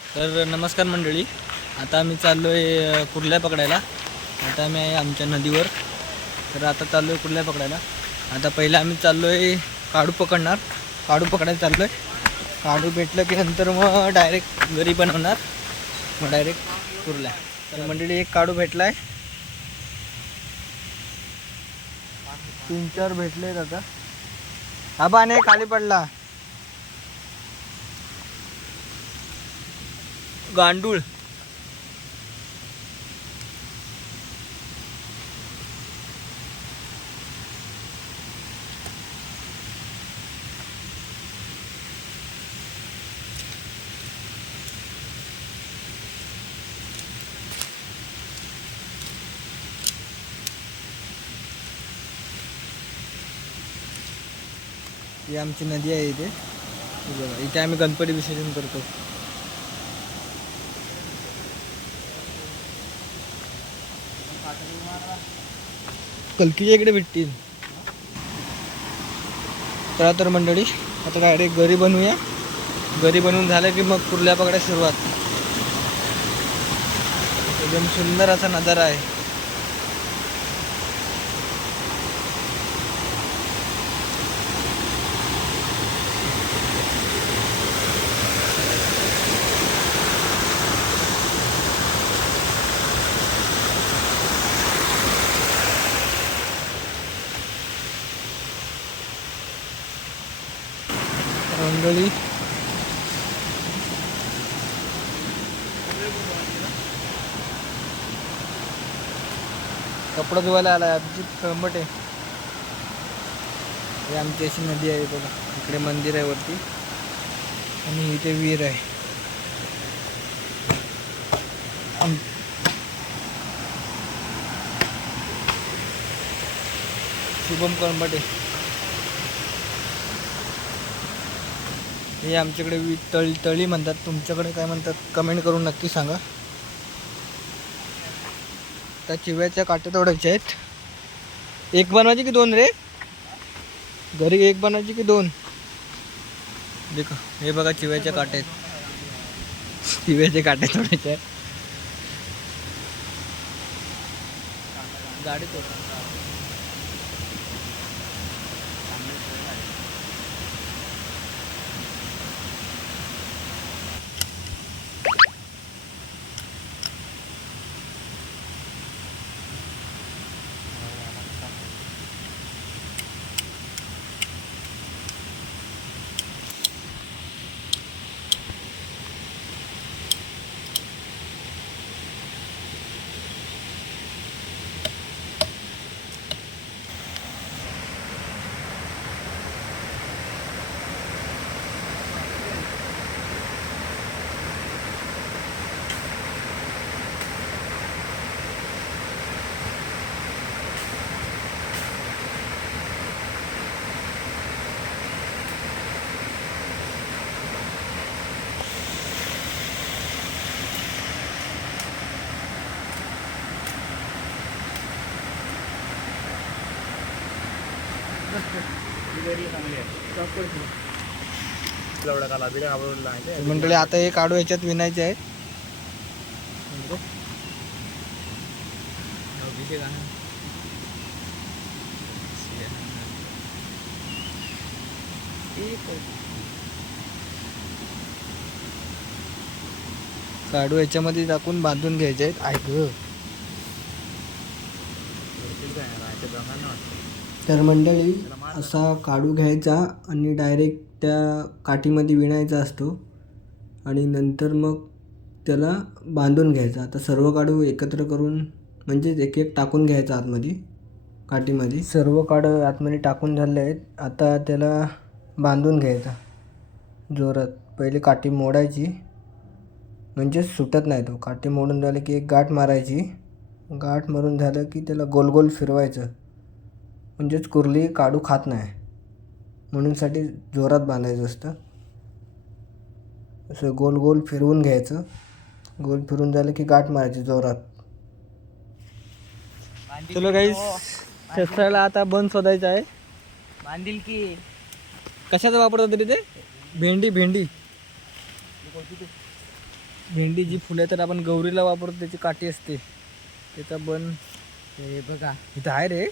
तर नमस्कार मंडळी आता आम्ही चाललो आहे कुर्ल्या पकडायला. आता आम्ही आहे आमच्या नदीवर. तर आता चाललो आहे कुर्ल्या पकडायला. आता पहिला आम्ही चाललो आहे काडू पकडणार. काडू पकडायला चाललो आहे काडू भेटलं की नंतर मग डायरेक्ट घरी बनवणार. मग डायरेक्ट कुर्ल्या. तर मंडळी एक काडू भेटला आहे तीन चार भेटले आता. हा बाने खाली पडला. गांडूळ. ही आमची नदी आहे इथे. इथे आम्ही गणपती विसर्जन करतो. कलकीच्या इकडे भेटतील. चला तर मंडळी आता डायरेक्ट घरी बनवूया. घरी बनवून झालं की मग कुर्ल्या पकडायला सुरुवात. एकदम सुंदर असा नजारा आहे. मंडळी. कपडा धुवायला आला अभिजित कळंबट आहे. आमची अशी नदी आहे बघा. इकडे मंदिर आहे वरती. आणि इथे विहीर आहे. आम- शुभम कळंबटे हे आमच्याकडे वि तळी तळी म्हणतात. तुमच्याकडे काय म्हणतात? कमेंट करून नक्की सांगा. त्या चिव्याच्या काट्या तोडायच्या आहेत. एक बनवायची की दोन रे? घरी एक बनवायची की दोन? देखा हे बघा चिव्याच्या काट्या आहेत. चिव्याचे काटे तोडायचे आहेत. गाडी तोडा. मंडळी आता हे काढू याच्यात विनायचे आहेत. काढू याच्यामध्ये टाकून बांधून घ्यायचे आहेत. ऐक तर मंडळी असा काढू घ्यायचा आणि डायरेक्ट त्या काठीमध्ये विणायचा असतो. आणि नंतर मग त्याला बांधून घ्यायचा. आता सर्व काढू एकत्र करून म्हणजेच एक एक टाकून घ्यायचा आतमध्ये काठीमध्ये. सर्व काढं आतमध्ये टाकून झाले आहेत. आता त्याला बांधून घ्यायचा. जोरात. पहिले काठी मोडायची. म्हणजे सुटत नाही तो. काठी मोडून झालं की एक गाठ मारायची. गाठ मारून झालं की त्याला गोल गोल फिरवायचं. म्हणजेच कुर्ली काढू खात नाही. म्हणूनसाठी जोरात बांधायचं असतं. असं गोल गोल फिरवून घ्यायचं. गोल फिरून झालं की गाठ मारायची जोरात. चलो काही शस्त्राला आता बंद शोधायचं आहे. बांधील की कशाचा वापर होता तरी ते भेंडी. भेंडी भेंडी जी फुले तर आपण गौरीला वापरतो त्याची काठी असते. त्याचा बन हे बघा. इथं आहे रे.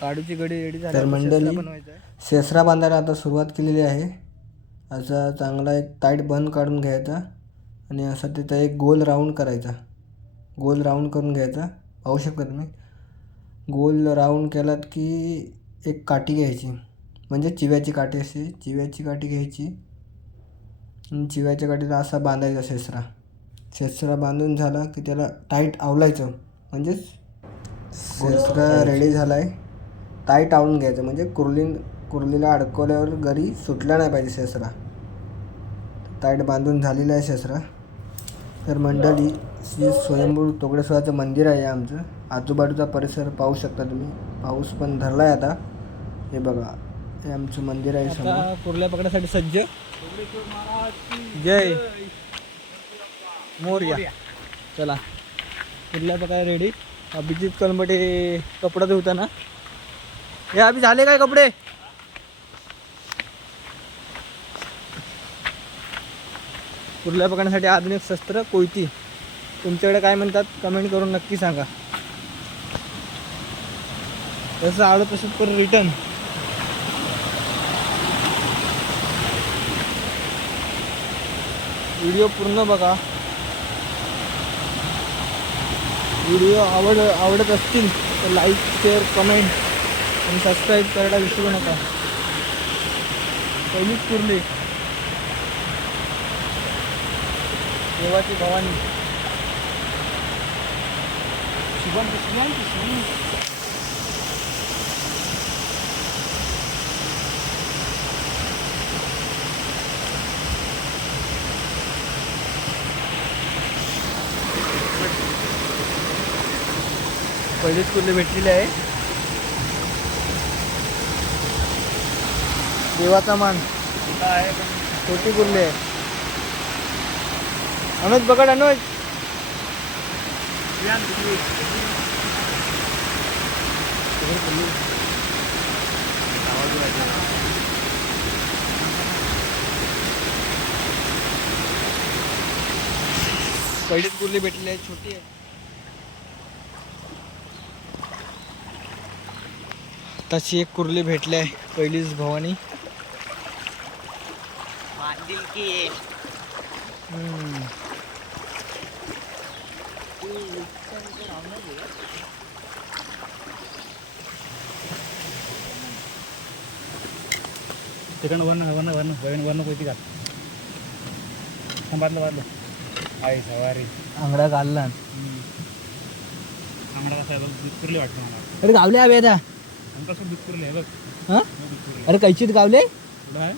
काडूची गडी रेडी झाली तर आता मंडळी- शेसरा बनवायचा आहे. शेसरा बांधायला आता सुरुवात केलेली आहे. असा चांगला एक टाईट बंद काढून घ्यायचा आणि असा त्याचा एक गोल राऊंड करायचा. गोल राऊंड करून घ्यायचा. पाहू शकता तुम्ही. गोल राऊंड केलात की एक काठी घ्यायची. म्हणजे चिव्याची काठी असते चिव्याची काठी घ्यायची. आणि चिव्याच्या काठीला असा बांधायचा शेसरा. शेसरा बांधून झाला की त्याला टाईट आवलायचं. म्हणजेच शेसरा रेडी झाला आहे टाईट आवळून घ्यायचं. म्हणजे कुर्ली कुर्लीला अडकवल्यावर घरी सुटला नाही पाहिजे शेसरा. टाईट बांधून झालेला आहे शेसरा. तर मंडळी श्री स्वयंभू तोगडेश्वराचं मंदिर आहे आमचं. आजूबाजूचा परिसर पाहू शकता तुम्ही. पाऊस पण धरला आहे आता. हे बघा हे आमचं मंदिर आहे समोर. कुर्ल्या पकडासाठी सज्ज. जय. मोर्या. चला. कुर्ल्या पकडायला रेडी अभिजित कलमटे कपडा धुताना. हे अभि झाले काय कपडे? कुर्ल्या पकडण्यासाठी आधुनिक शस्त्र कोयती? तुमच्याकडे काय म्हणतात? कमेंट करून नक्की सांगा. तसं आलं तसं करून रिटर्न व्हिडिओ पूर्ण बघा. व्हिडिओ आवड आवडत असतील तर लाईक शेअर कमेंट आणि सबस्क्राईब करायला विसरू नका. पहिलीच कुर्ली. देवाची भवानी. शुभम कृष्ण कृष्ण पहिलीच कुर्ली भेटलेली आहे. देवाचा मान. छोटी कुर्ली आहे अनुज बघड अनुज. पहिलीच कुर्ली भेटली आहे छोटी आहे. तशी एक कुर्ली भेटली आहे पहिलीच भवानी. हम्म. तिकडनं वर्ण वर्ण वर्ण वर्ण वर्ण कोयती घाल. बांधलं बांधलं आई सवारी. आंगडा घालला आम्हाला कसं आहे बघ दूध पुरले वाटतं मला. अरे गावले हवे आता. कसं दूध पुरले आहे बघ. हा? अरे कैचीत गावले?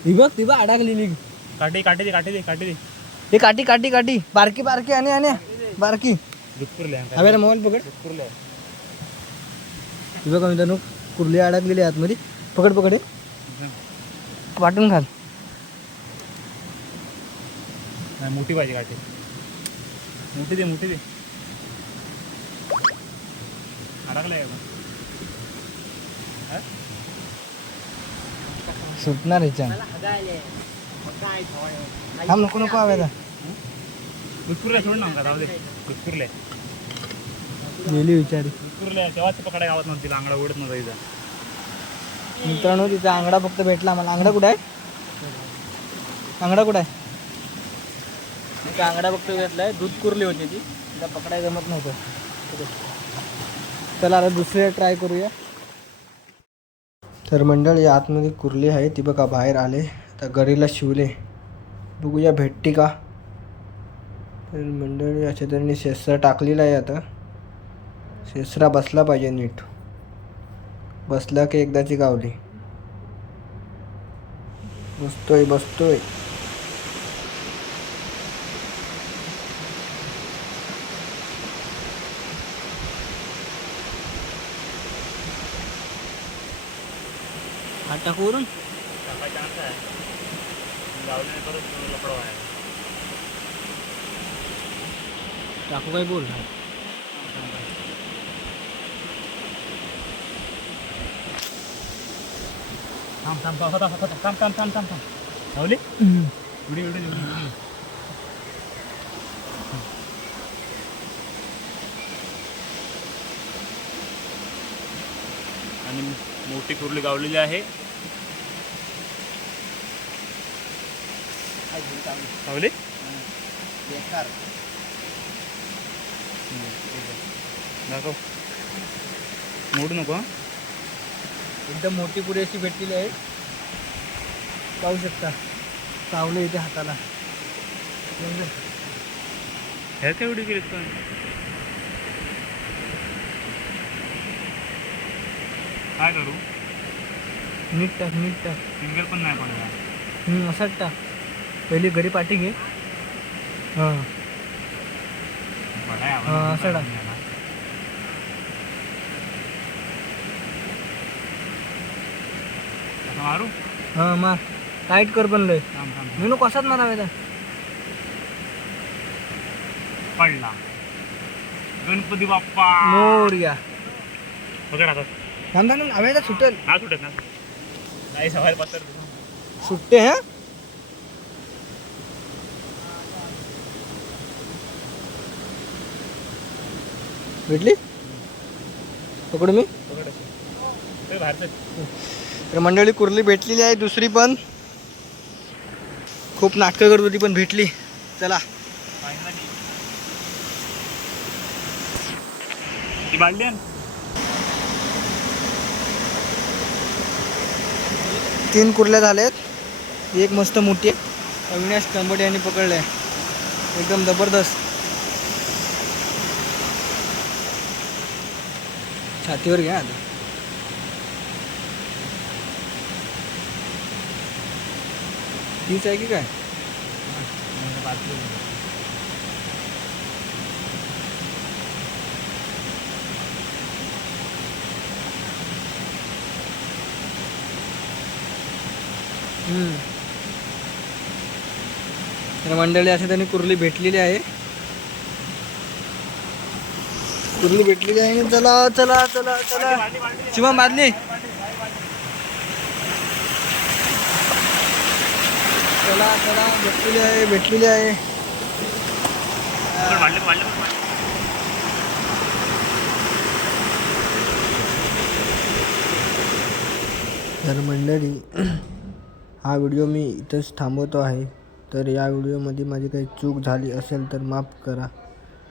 ही बघ ती बघ अडकलेली काटे काटे दे काटे दे काटे दे. हे काठी काठी काठी बारकी बारकी आणि आणि बारकी. दूध पुरले आहे हवे मोबाईल पकड. बघा मित्रांनो कुर्ली अडकलेली आहे आतमध्ये. पकड पकड हे. वाटून घाल. नाही मोठी पाहिजे काटे मोठी दे मोठी दे. अडकलं आहे बघ. हा? सुटणार ह्याच्या थांब नको नको हवे आता दूध पुरले सोड ना जाऊ दे. दूध पुरले गेली विचारी. दूध पुरले तेव्हाच पकडाय गावात नव्हती तिला आंगडा उडत नव्हता इथं मित्रांनो तिचा आंगडा फक्त भेटला आम्हाला. आंगडा कुठं आहे? आंगडा कुठं आहे? तिचा आंगडा फक्त भेटलाय. दूध कुरली होती ती. तिला पकडाय जमत नव्हतं. चला आता दुसरे ट्राय करूया. तर मंडळी आतमध्ये कुर्ली आहे. ती बघा बाहेर आले. आता गरीला शिवले. बघूया भेटते का? तर मंडळी अशा तऱ्हेने शेसरा टाकलेला आहे आता. शेसरा बसला पाहिजे नीट. बसला की एकदाची गावली. बसतोय बसतोय. हात टाकायचा अर्थ परत लपडा आहे टाकू काय बोल थांब थांब थांब थांब थांब थांब थांब थांब थांब लावली उडी उडी उडी आणि मोठी कुर्ली गावलेली आहे. गावली दाखव. मोडू नको? एकदम मोठी पुरी अशी भेटलेली आहे. पाहू शकता. चावलं इथे हाताला. ह्यात एवढी केलीस पण? काय करू? नीट टाक नीट टाक. सिंगल पण नाही पडला असाच टाक. पहिली घरी पाठी घे. हां. हा, मारू? हां मार. टाईट कर पण लय. मी कसाच मारावे पडला. गणपती बाप्पा. मोर्या. पकड आता. थांब थांब आवाज सुटेल. ना सुटत ना. नाही सवाल पत्तर सुटते हा? भेटली? पकडू मी? तर मंडळी कुर्ली भेटलेली आहे दुसरी पण. खूप नाटकं करत होती पण भेटली. चला. तीन कुर्ल्या झाल्यात. एक मस्त मोठी आहे. अविनाश तंबटे यांनी पकडले एकदम जबरदस्त. छातीवर घ्या आता. तीच आहे की काय? हम्म. तर मंडळी असे त्यांनी कुर्ली भेटलेली आहे. कुर्ली भेटलेली आहे चला चला चला चला. शिवम बादली. चला चला भेटलेली आहे भेटलेली आहे. तर मंडळी हा व्हिडिओ मी इथंच थांबवतो आहे. तर या व्हिडिओमध्ये माझी काही चूक झाली असेल तर माफ करा.